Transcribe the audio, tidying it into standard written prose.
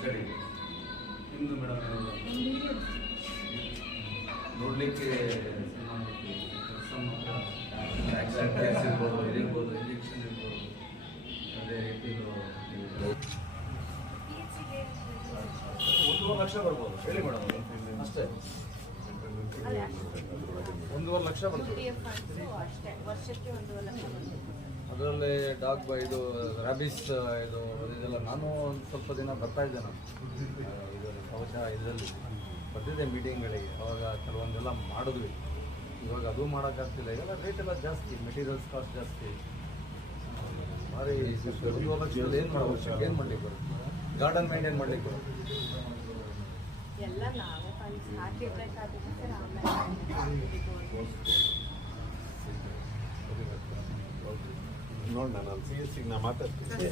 ಸರಿ ನಿಮ್ಮದು ಮೇಡಮ್ ನೋಡಲಿಕ್ಕೆ ಟ್ಯಾಕ್ಸ್ ಇರ್ಬೋದು, ಇದಿರ್ಬೋದು, ಇಂಜೆಕ್ಷನ್ ಇರ್ಬೋದು, ಅದೇ ಇದು 1.5 ಲಕ್ಷ ಬರ್ಬೋದು. ಹೇಳಿ ಮೇಡಮ್ ಅಷ್ಟೇ, 1.5 ಲಕ್ಷ ಬರ್ತದೆ. ಅದರಲ್ಲಿ ಡಾಗ್ ಇದು ರ್ಯಾಬಿಸ್ ಇದು ಇದೆಲ್ಲ ನಾನು ಒಂದು ಸ್ವಲ್ಪ ದಿನ ಬರ್ತಾ ಇದ್ದೆ. ನಾನು ಇದು ಬಹುಶಃ ಇದರಲ್ಲಿ ಬರ್ತಿದ್ದೆ ಮೀಟಿಂಗ್ಗಳಿಗೆ, ಅವಾಗ ಕೆಲವೊಂದೆಲ್ಲ ಮಾಡಿದ್ವಿ. ಇವಾಗ ಅದು ಮಾಡೋಕ್ಕಾಗ್ತಿಲ್ಲ. ಈಗೆಲ್ಲ ರೇಟ್ ಎಲ್ಲ ಜಾಸ್ತಿ, ಮೆಟೀರಿಯಲ್ಸ್ ಕಾಸ್ಟ್ ಜಾಸ್ತಿ. ಭಾರಿ 1.5 ಲಕ್ಷದಲ್ಲಿ ಏನು ಮಾಡ್ಬೇಕು, ಏನು ಮಾಡ್ಲಿಕ್ಕೆ ಬರುತ್ತೆ? ಗಾರ್ಡನ್ ಮೇಂಟೈನ್ ಮಾಡ್ಲಿಕ್ಕೆ ಬರುತ್ತೆ. ನೋಡಿ ನಾನು CSC ನಾ ಮಾತಾಡ್ತೀನಿ.